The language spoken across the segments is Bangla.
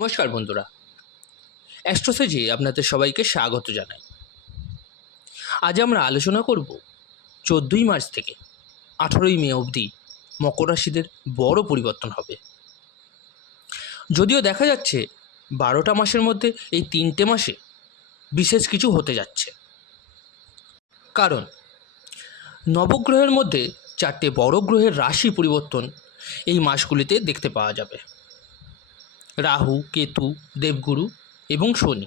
নমস্কার বন্ধুরা। অ্যাস্ট্রোসেজে আপনাদের সবাইকে স্বাগত জানাই। আজ আমরা আলোচনা করব চোদ্দোই মার্চ থেকে আঠেরোই মে অবধি মকর রাশিদের বড় পরিবর্তন হবে। যদিও দেখা যাচ্ছে বারোটা মাসের মধ্যে এই তিনটে মাসে বিশেষ কিছু হতে যাচ্ছে। কারণ নবগ্রহের মধ্যে চারটে বড় গ্রহের রাশি পরিবর্তন এই মাসগুলিতে দেখতে পাওয়া যাবে। রাহু, কেতু, দেবগুরু এবং শনি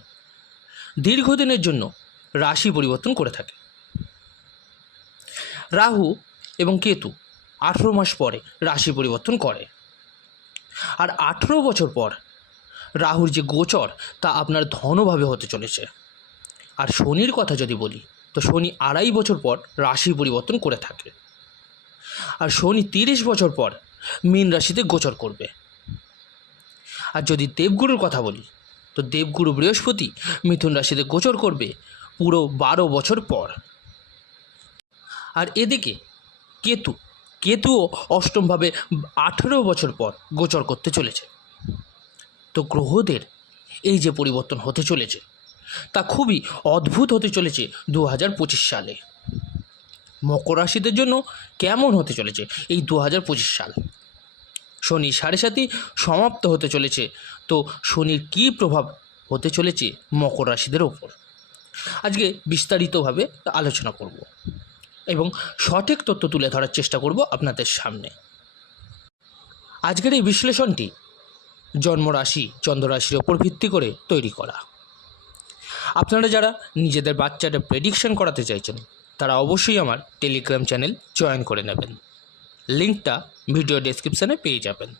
দীর্ঘদিনের জন্য রাশি পরিবর্তন করে থাকে। রাহু এবং কেতু আঠেরো মাস পরে রাশি পরিবর্তন করে। আর আঠেরো বছর পর রাহুর যে গোচর, তা আপনার ধনভাবে হতে চলেছে। আর শনির কথা যদি বলি, তো শনি আড়াই বছর পর রাশি পরিবর্তন করে থাকে। আর শনি তিরিশ বছর পর মীন রাশিতে গোচর করবে। আর যদি দেবগুরুর কথা বলি, তো দেবগুরু বৃহস্পতি মিথুন রাশিতে গোচর করবে পুরো বারো বছর পর। আর এদিকে কেতু, কেতুও অষ্টমভাবে আঠেরো বছর পর গোচর করতে চলেছে। তো গ্রহদের এই যে পরিবর্তন হতে চলেছে, তা খুবই অদ্ভুত হতে চলেছে দু হাজার পঁচিশ সালে। মকর রাশিদের জন্য কেমন হতে চলেছে এই দু হাজার পঁচিশ সাল? শনি সাড়ে সাতই সমাপ্ত হতে চলেছে। তো শনির কী প্রভাব হতে চলেছে মকর রাশিদের ওপর? আজকে বিস্তারিতভাবে আলোচনা করব এবং সঠিক তথ্য তুলে ধরার চেষ্টা করব আপনাদের সামনে। আজকের এই বিশ্লেষণটি জন্মরাশি চন্দ্ররাশির ওপর ভিত্তি করে তৈরি করা। আপনারা যারা নিজেদের বাচ্চাদের প্রেডিকশন করাতে চাইছেন, তারা অবশ্যই আমার টেলিগ্রাম চ্যানেল জয়েন করে নেবেন। লিঙ্কটা ভিডিও ডেসক্রিপশানে পেয়ে যাবেন।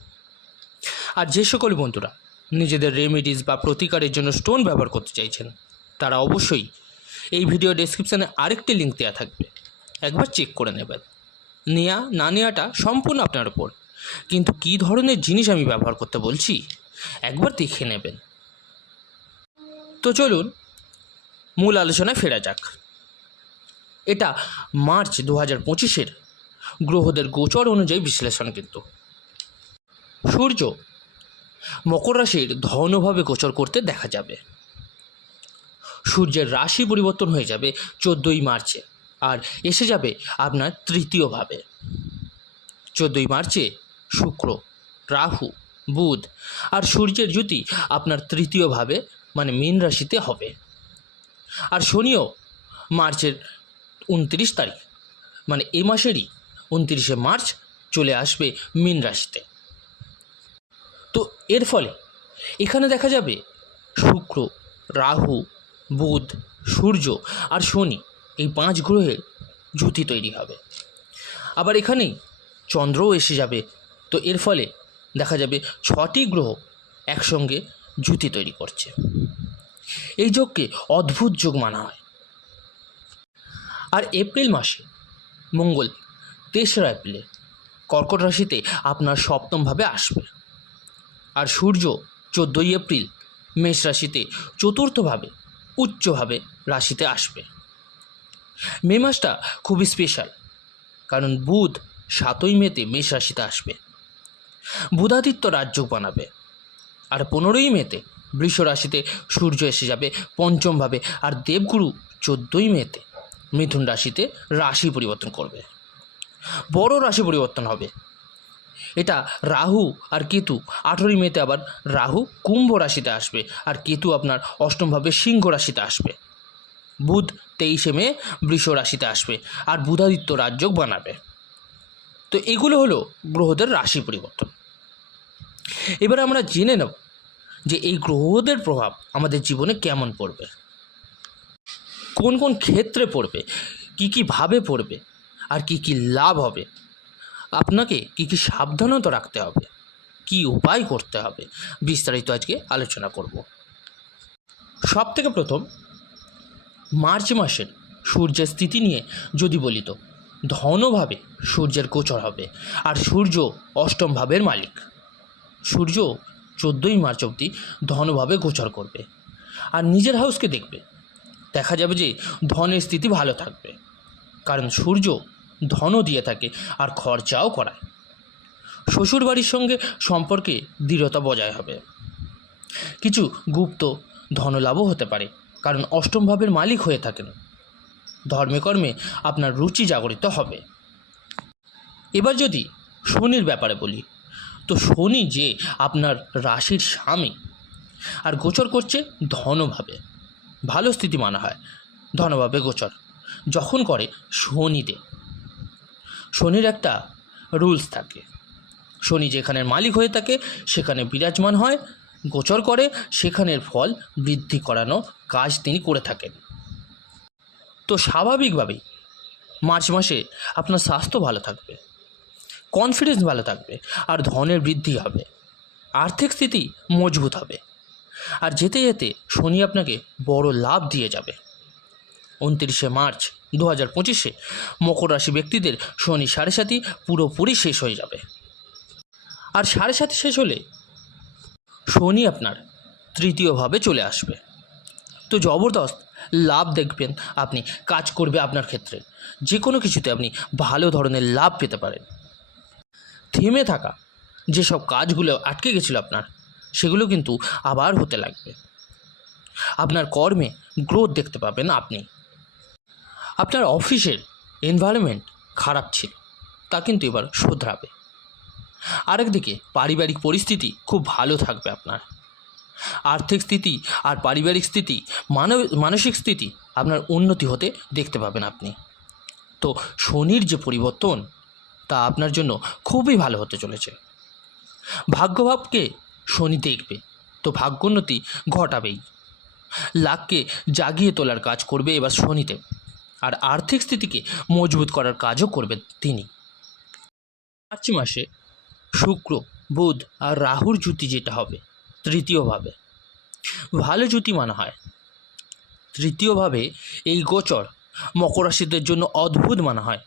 আর যে সকল বন্ধুরা নিজেদের রেমেডিস বা প্রতিকারের জন্য স্টোন ব্যবহার করতে চাইছেন, তারা অবশ্যই এই ভিডিও ডেসক্রিপশানে আরেকটি লিঙ্ক দেওয়া থাকবে। একবার চেক করে নেবেন। নেয়া, না নেওয়াটা সম্পূর্ণ আপনার উপর। কিন্তু কী ধরনের জিনিস আমি ব্যবহার করতে বলছি, একবার দেখে নেবেন। তো চলুন, মূল আলোচনায় ফেরা যাক। এটা মার্চ দু হাজার পঁচিশের গ্রহদের গোচর অনুযায়ী বিশ্লেষণ কিন্তু। সূর্য মকর রাশির ধনভাবে গোচর করতে দেখা যাবে। সূর্যের রাশি পরিবর্তন হয়ে যাবে চোদ্দোই মার্চে আর এসে যাবে আপনার তৃতীয়ভাবে চোদ্দোই মার্চে শুক্র, রাহু, বুধ আর সূর্যের জ্যোতি আপনার তৃতীয়ভাবে মানে মীন রাশিতে হবে। আর শনিও মার্চের উনত্রিশ তারিখ মানে এ মাসেরই উনত্রিশে মার্চ চলে আসবে মীন রাশিতে। তো এর ফলে এখানে দেখা যাবে শুক্র, রাহু, বুধ, সূর্য আর শনি এই পাঁচ গ্রহের জুতি তৈরি হবে। আবার এখানেই চন্দ্রও এসে যাবে। তো এর ফলে দেখা যাবে ছটি গ্রহ একসঙ্গে জুতি তৈরি করছে। এই যোগকে অদ্ভুত যোগ মানা হয়। আর এপ্রিল মাসে মঙ্গল তেসরা এপ্রিলে কর্কট রাশিতে আপনার সপ্তমভাবে আসবে। আর সূর্য চোদ্দোই এপ্রিল মেষ রাশিতে চতুর্থভাবে উচ্চভাবে রাশিতে আসবে। মে মাসটা খুবই স্পেশাল কারণ বুধ সাতই মেতে মেষ রাশিতে আসবে। বুধাদিত্য রাজ্য বানাবে, আর পনেরোই মেতে বৃষ রাশিতে সূর্য এসে যাবে পঞ্চমভাবে আর দেবগুরু চোদ্দোই মেতে মিথুন রাশিতে রাশি পরিবর্তন করবে। বড় রাশি পরিবর্তন হবে। এটা রাহু আর কেতু, আঠেরোই মেতে আবার রাহু কুম্ভ রাশিতে আসবে আর কেতু আপনার অষ্টমভাবে সিংহ রাশিতে আসবে। বুধ তেইশে মে বৃষ রাশিতে আসবে আর বুধাদিত্য রাজযোগ বানাবে। তো এগুলো হলো গ্রহদের রাশি পরিবর্তন। এবার আমরা জেনে নেব যে এই গ্রহদের প্রভাব আমাদের জীবনে কেমন পড়বে? কোন কোন ক্ষেত্রে পড়বে? কী কি ভাবে পড়বে? আর কি কি লাভ হবে? আপনাকে কি কি সাবধানতা রাখতে হবে? কি উপায় করতে হবে? বিস্তারিত আজকে আলোচনা করব। সব থেকে প্রথম, মার্চ মাসের সূর্যের স্থিতি নিয়ে যদি বলি তো, ধনভাবে সূর্যের গোচর হবে আর সূর্য অষ্টম ভাবের মালিক। সূর্য চোদ্দোই মার্চ অবধি ধনভাবে গোচর করবে আর নিজের হাউসকে দেখবে। দেখা যাবে যে ধনের স্থিতি ভালো থাকবে। কারণ সূর্য ধনও দিয়ে থাকে আর খরচাও করায়। শ্বশুরবাড়ির সঙ্গে সম্পর্কে দৃঢ়তা বজায় হবে। কিছু গুপ্ত ধনলাভও হতে পারে, কারণ অষ্টম ভাবের মালিক হয়ে থাকেন। ধর্মে কর্মে আপনার রুচি জাগরিত হবে। এবার যদি শনির ব্যাপারে বলি, তো শনি যে আপনার রাশির স্বামী আর গোচর করছে ধনভাবে ভালো স্থিতি মানা হয়, ধনভাবে গোচর। যখন করে শনিতে। শনির একটা রুলস থাকে। শনি যেখানের মালিক হয়ে থাকে, সেখানে বিরাজমান হয়, গোচর করে, সেখানের ফল বৃদ্ধি করানো কাজ তিনি করে থাকেন। তো স্বাভাবিকভাবেই মার্চ মাসে আপনার স্বাস্থ্য ভালো থাকবে কনফিডেন্স ভালো থাকবে, আর ধনের বৃদ্ধি হবে, আর্থিক স্থিতি মজবুত হবে। আর যেতে যেতে শনি আপনাকে বড় লাভ দিয়ে যাবে। উনত্রিশে মার্চ দু হাজার পঁচিশে। মকর রাশি ব্যক্তিদের শনি সাড়ে সাতি পুরোপুরি শেষ হয়ে যাবে। আর সাড়ে সাতি শেষ হলে শনি আপনার তৃতীয়ভাবে চলে আসবে। তো জবরদস্ত লাভ দেখবেন আপনি, কাজ করবে আপনার ক্ষেত্রে। যে কোনো কিছুতে আপনি ভালো ধরনের লাভ পেতে পারেন। থেমে থাকা যেসব কাজগুলো আটকে গেছিল আপনার, সেগুলো কিন্তু আবার হতে লাগবে। আপনার কর্মে গ্রোথ দেখতে পাবেন আপনি। আপনার অফিসের এনভায়রনমেন্ট খারাপ ছিল, তা কিন্তু এবার শোধরাবে। আরেকদিকে পারিবারিক পরিস্থিতি খুব ভালো থাকবে আপনার। আর্থিক স্থিতি আর পারিবারিক স্থিতি, মানব, মানসিক স্থিতি আপনার উন্নতি হতে দেখতে পাবেন আপনি। তো শনির যে পরিবর্তন, তা আপনার জন্য খুবই ভালো হতে চলেছে। ভাগ্যভাবকে শনি দেখবে, তো ভাগ্যোন্নতি ঘটাবেই। লাককে জাগিয়ে তোলার কাজ করবে এবার শনিতে। আর আর্থিক স্থিতিকে মজবুত করার কাজও করবেন তিনি। মার্চ মাসে শুক্র, বুধ আর রাহুর জুতি যেটা হবে তৃতীয়ভাবে ভালো জুতি মানা হয়। তৃতীয়ভাবে এই গোচর মকর রাশিদের জন্য অদ্ভুত মানা হয়।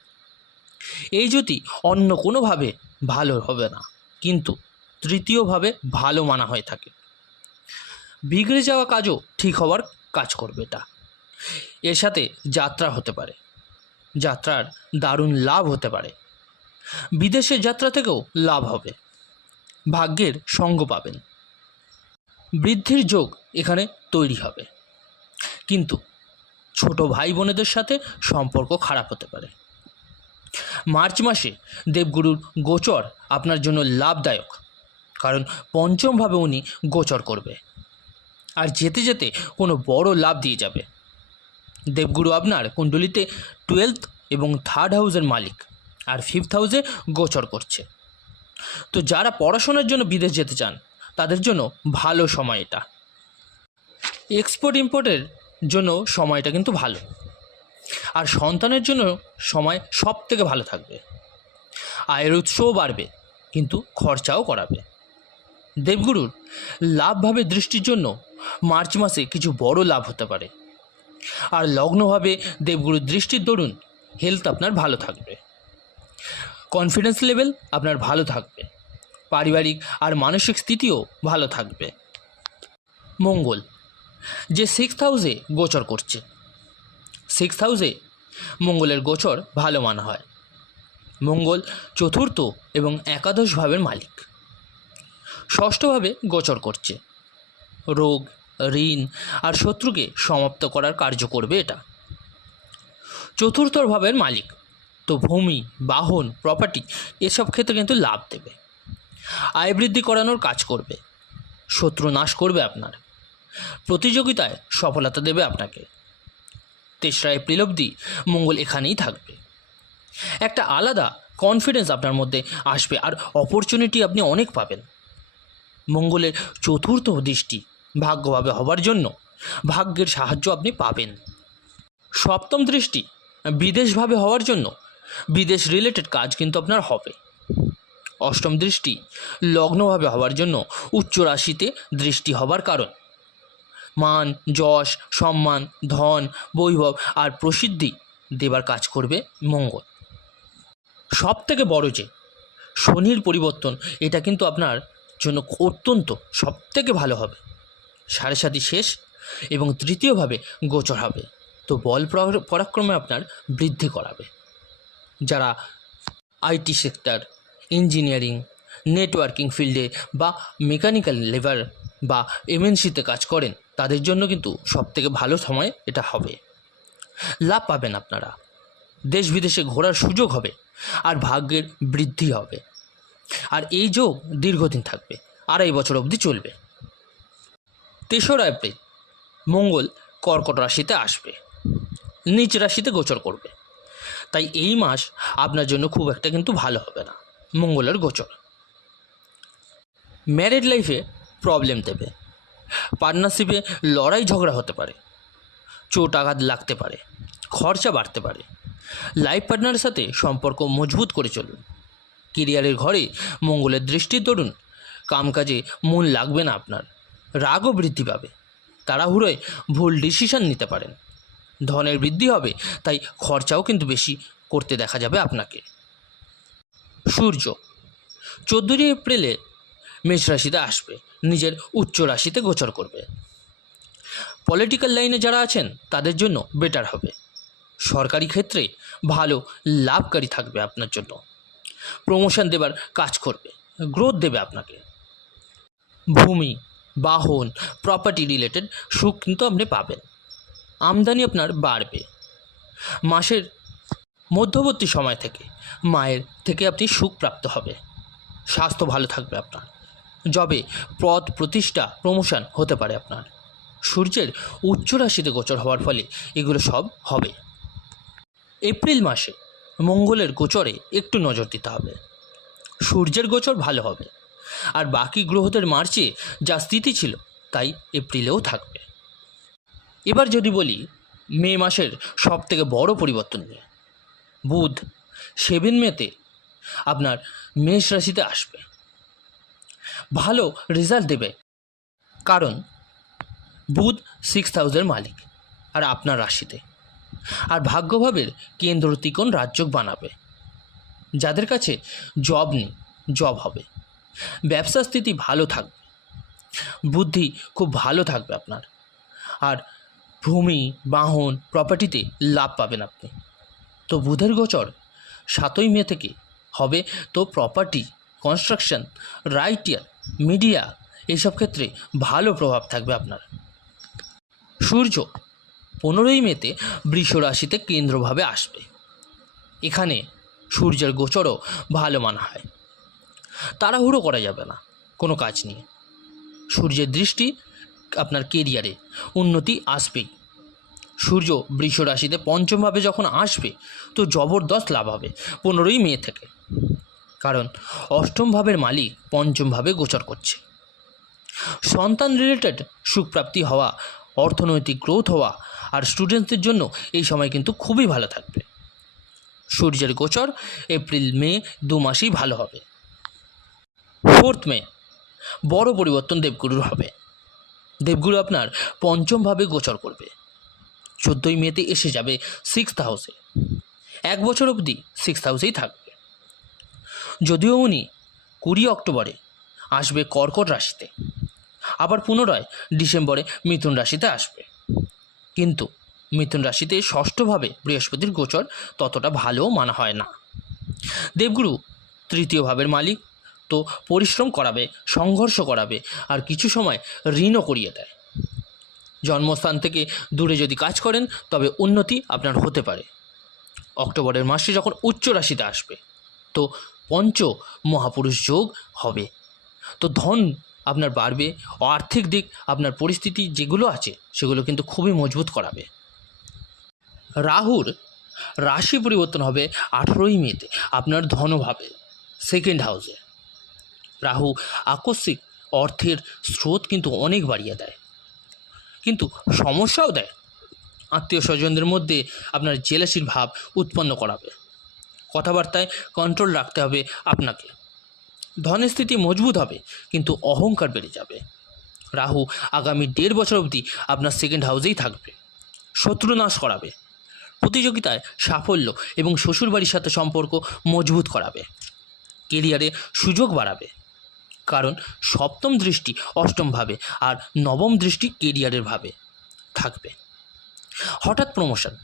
এই জ্যোতি অন্য কোনোভাবে ভালো হবে না, কিন্তু তৃতীয়ভাবে ভালো মানা হয়ে থাকে। বিগড়ে যাওয়া কাজও ঠিক হওয়ার কাজ করবে এটা। এর সাথে যাত্রা হতে পারে। যাত্রার দারুণ লাভ হতে পারে। বিদেশের যাত্রা থেকেও লাভ হবে। ভাগ্যের সঙ্গ পাবেন। বৃদ্ধির যোগ এখানে তৈরি হবে। কিন্তু ছোট ভাই বোনেদের সাথে সম্পর্ক খারাপ হতে পারে। মার্চ মাসে দেবগুরুর গোচর আপনার জন্য লাভদায়ক, কারণ পঞ্চমভাবে উনি গোচর করবে। আর যেতে যেতে কোনো বড় লাভ দিয়ে যাবে। দেবগুরু আপনার কুণ্ডলিতে টুয়েলথ এবং থার্ড হাউসের মালিক আর ফিফথ হাউসে গোচর করছে। তো যারা পড়াশোনার জন্য বিদেশ যেতে চান, তাদের জন্য ভালো সময় এটা। এক্সপোর্ট ইম্পোর্টের জন্য সময়টা কিন্তু ভালো। আর সন্তানের জন্য সময় সব থেকে ভালো থাকবে। আয়ের উৎসও বাড়বে, কিন্তু খরচাও করাবে। দেবগুরুর লাভভাবে দৃষ্টির জন্য মার্চ মাসে কিছু বড় লাভ হতে পারে। আর লগ্নভাবে দেবগুরুর দৃষ্টির দরুন হেলথ আপনার ভালো থাকবে। কনফিডেন্স লেভেল আপনার ভালো থাকবে। পারিবারিক আর মানসিক স্থিতিও ভালো থাকবে। মঙ্গল, যে সিক্স হাউসে গোচর করছে। সিক্স হাউসে মঙ্গলের গোচর ভালো মানা হয়। মঙ্গল চতুর্থ এবং একাদশ ভাবের মালিক। ষষ্ঠভাবে গোচর করছে। রোগ ঋণ আর শত্রুকে সমাপ্ত করার কার্য করবে এটা। চতুর্থ ভাবের মালিক, তো ভূমি, বাহন প্রপার্টি এসব ক্ষেত্রে কিন্তু লাভ দেবে। আয় বৃদ্ধি করানোর কাজ করবে, শত্রু নাশ করবে আপনার, প্রতিযোগিতায় সফলতা দেবে আপনাকে। তেসরা এপ্রিল অবধি মঙ্গল এখানেই থাকবে। একটা আলাদা কনফিডেন্স আপনার মধ্যে আসবে আর অপরচুনিটি আপনি অনেক পাবেন। মঙ্গলের চতুর্থ দৃষ্টি ভাগ্যভাবে হবার জন্য ভাগ্যের সাহায্য আপনি পাবেন। সপ্তম দৃষ্টি, বিদেশভাবে হওয়ার জন্য বিদেশ রিলেটেড কাজ কিন্তু আপনার হবে। অষ্টম দৃষ্টি, লগ্নভাবে হওয়ার জন্য উচ্চ রাশিতে দৃষ্টি হবার কারণ। মান, যশ, সম্মান, ধন, বৈভব আর প্রসিদ্ধি দেবার কাজ করবে মঙ্গল। সব থেকে বড় যে শনির পরিবর্তন, এটা কিন্তু আপনার জন্য অত্যন্ত সব থেকে ভালো হবে। সাড়ে সাতি শেষ এবং তৃতীয়ভাবে গোচর হবে। তো বল পরা- পরাক্রমে আপনার বৃদ্ধি করাবে। যারা আইটি সেক্টর, ইঞ্জিনিয়ারিং, নেটওয়ার্কিং ফিল্ডে বা মেকানিক্যাল লেবার বা এমএনসিতে কাজ করেন, তাদের জন্য কিন্তু সবথেকে ভালো সময় এটা হবে। লাভ পাবেন আপনারা। দেশ বিদেশে ঘোরার সুযোগ হবে আর ভাগ্যের বৃদ্ধি হবে। আর এই যোগ দীর্ঘদিন থাকবে। আড়াই বছর অবধি চলবে। তেসরা এপ্রিল, মঙ্গল কর্কট রাশিতে আসবে, নিচ রাশিতে গোচর করবে। তাই এই মাস আপনার জন্য খুব একটা কিন্তু ভালো হবে না, মঙ্গলের গোচর। ম্যারিড লাইফে প্রবলেম দেবে পার্টনারশিপে লড়াই ঝগড়া হতে পারে, চোট আঘাত লাগতে পারে, খরচা বাড়তে পারে লাইফ পার্টনারের সাথে সম্পর্ক মজবুত করে চলুন কেরিয়ারের ঘরে মঙ্গলের দৃষ্টির দরুন কামকাজে মন লাগবে না আপনার। রাগও বৃদ্ধি পাবে। তাড়াহুড়োয় ভুল ডিসিশন নিতে পারেন। ধনের বৃদ্ধি হবে, তাই খরচাও কিন্তু বেশি করতে দেখা যাবে আপনাকে। সূর্য, চোদ্দোই এপ্রিলে মেষ রাশিতে আসবে, নিজের উচ্চ রাশিতে গোচর করবে। পলিটিক্যাল লাইনে যারা আছেন, তাদের জন্য বেটার হবে। সরকারি ক্ষেত্রে ভালো লাভকারী থাকবে আপনার জন্য। প্রমোশন দেবার কাজ করবে গ্রোথ দেবে আপনাকে। ভূমি বাহন প্রপার্টি রিলেটেড সুখ কিন্তু আপনি পাবেন। আমদানি আপনার বাড়বে। মাসের মধ্যবর্তী সময় থেকে, মায়ের থেকে আপনি সুখ প্রাপ্ত হবে। স্বাস্থ্য ভালো থাকবে আপনার। জবে পদ প্রতিষ্ঠা প্রমোশন হতে পারে আপনার। সূর্যের উচ্চ রাশিতে গোচর হওয়ার ফলে এগুলো সব হবে। এপ্রিল মাসে মঙ্গলের গোচরে একটু নজর দিতে হবে। সূর্যের গোচর ভালো হবে। আর বাকি গ্রহদের মার্চে যা স্থিতি ছিল তাই এপ্রিলেও থাকবে। এবার যদি বলি মে মাসের সব থেকে বড় পরিবর্তন নিয়ে। বুধ সেভেন মেতে আপনার মেষ রাশিতে আসবে। ভালো রেজাল্ট দেবে কারণ বুধ সিক্স হাউসের মালিক আর আপনার রাশিতে। আর ভাগ্যভাবের কেন্দ্র রাজ্যক বানাবে। যাদের কাছে জব নেই, জব হবে। ব্যবসা স্থিতি ভালো থাকবে বুদ্ধি খুব ভালো থাকবে আপনার। আর ভূমি, বাহন প্রপার্টিতে লাভ পাবেন আপনি। তো বুধের গোচর, সাতই মে থেকে হবে। তো প্রপার্টি কনস্ট্রাকশন রাইটিয়ার মিডিয়া এইসব ক্ষেত্রে ভালো প্রভাব থাকবে আপনার। সূর্য, পনেরোই মেতে বৃষ রাশিতে কেন্দ্রভাবে আসবে। এখানে সূর্যের গোচরও ভালো মানা হয় তাড়াহুড়ো করা যাবে না, কোনো কাজ নিয়ে। সূর্যের দৃষ্টি আপনার কেরিয়ারে উন্নতি আসবেই। সূর্য বৃষ রাশিতে পঞ্চমভাবে যখন আসবে, তো জবরদস্ত লাভ হবে পনেরোই মে থেকে। কারণ অষ্টম ভাবের মালিক পঞ্চমভাবে গোচর করছে। সন্তান রিলেটেড সুখপ্রাপ্তি হওয়া, অর্থনৈতিক গ্রোথ হওয়া আর স্টুডেন্টদের জন্য এই সময় কিন্তু খুবই ভালো থাকবে। সূর্যের গোচর এপ্রিল মে দু মাসেই ভালো হবে। ফোর্থ মে, বড় পরিবর্তন দেবগুরুর হবে। দেবগুরু আপনার পঞ্চমভাবে গোচর করবে। চোদ্দোই মেতে এসে যাবে সিক্সথ হাউসে এক বছর অবধি সিক্সথ হাউসেই থাকবে। যদিও উনি কুড়ি অক্টোবরে আসবে কর্কট রাশিতে, আবার পুনরায় ডিসেম্বরে মিথুন রাশিতে আসবে। কিন্তু মিথুন রাশিতে ষষ্ঠভাবে বৃহস্পতির গোচর ততটা ভালো মানা হয় না। দেবগুরু তৃতীয় ভাবের মালিক তো পরিশ্রম করাবে, সংঘর্ষ করাবে, আর কিছু সময় ঋণও করিয়ে দেয়। জন্মস্থান থেকে দূরে যদি কাজ করেন, তবে উন্নতি আপনার হতে পারে। অক্টোবরের মাসে যখন উচ্চ রাশিতে আসবে, তো পঞ্চ মহাপুরুষ যোগ হবে। তো ধন আপনার বাড়বে, আর্থিক দিক আপনার পরিস্থিতি যেগুলো আছে, সেগুলো কিন্তু খুবই মজবুত করাবে। রাহুর রাশি পরিবর্তন হবে আঠেরোই মেতে, আপনার ধনভাবে সেকেন্ড হাউসে রাহু আকস্মিক অর্থের স্রোত কিন্তু অনেক বাড়িয়ে দেয়। কিন্তু সমস্যাও দেয়। আত্মীয় স্বজনদের মধ্যে আপনার জেলাসির ভাব উৎপন্ন করাবে। কথাবার্তায় কন্ট্রোল রাখতে হবে আপনাকে। ধনের স্থিতি মজবুত হবে, কিন্তু অহংকার বেড়ে যাবে। রাহু আগামী দেড় বছর অবধি আপনার সেকেন্ড হাউসেই থাকবে। শত্রু নাশ করাবে। প্রতিযোগিতায় সাফল্য এবং শ্বশুরবাড়ির সাথে সম্পর্ক মজবুত করাবে। কেরিয়ারে সুযোগ বাড়াবে। কারণ সপ্তম দৃষ্টি অষ্টম ভাবে আর নবম দৃষ্টি কেরিয়ারের ভাবে থাকবে। হঠাৎ প্রমোশন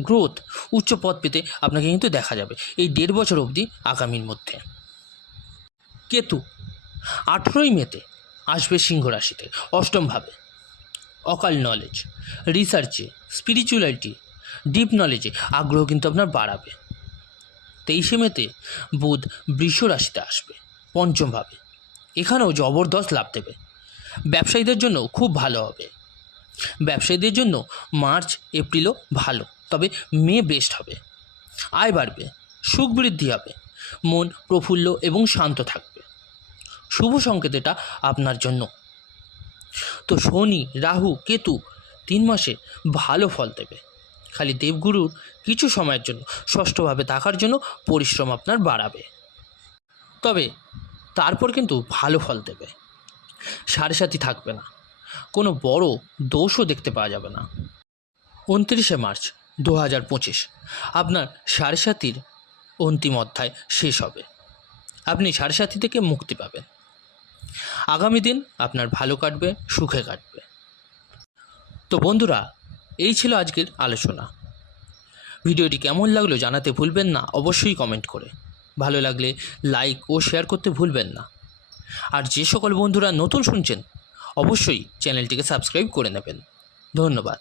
গ্রোথ উচ্চ পদ পেতে আপনাকে কিন্তু দেখা যাবে এই দেড় বছর অবধি আগামীর মধ্যে। কেতু, আঠেরোই মেতে আসবে সিংহ রাশিতে অষ্টমভাবে অকাল নলেজ রিসার্চে স্পিরিচুয়ালিটি ডিপ নলেজে আগ্রহ কিন্তু আপনার বাড়াবে। তেইশে মেতে বুধ বৃষ রাশিতে আসবে পঞ্চমভাবে এখানেও জবরদস্ত লাভ দেবে। ব্যবসায়ীদের জন্য খুব ভালো হবে। ব্যবসায়ীদের জন্য মার্চ, এপ্রিলও ভালো, তবে মে বেস্ট হবে। আয় বাড়বে, সুখ বৃদ্ধি হবে, মন প্রফুল্ল এবং শান্ত থাকবে। শুভ সংকেত এটা আপনার জন্য। তো শনি, রাহু, কেতু তিন মাসে ভালো ফল দেবে। খালি দেবগুরুর কিছু সময়ের জন্য, ষষ্ঠভাবে থাকার জন্য পরিশ্রম আপনার বাড়াবে। তবে তারপর কিন্তু ভালো ফল দেবে। সাড়ে সাথী থাকবে না। কোনো বড় দোষও দেখতে পাওয়া যাবে না। উনত্রিশে মার্চ দু হাজার পঁচিশ। আপনার সাড়ে সাতির অন্তিম অধ্যায় শেষ হবে। আপনি সাড়ে সাথী থেকে মুক্তি পাবেন। আগামী দিন আপনার ভালো কাটবে, সুখে কাটবে। তো বন্ধুরা, এই ছিল আজকের আলোচনা। ভিডিওটি কেমন লাগল জানাতে ভুলবেন না, অবশ্যই কমেন্ট করে। ভালো লাগলে লাইক ও শেয়ার করতে ভুলবেন না। আর যে সকল বন্ধুরা নতুন শুনছেন, অবশ্যই চ্যানেলটিকে সাবস্ক্রাইব করে নেবেন। ধন্যবাদ।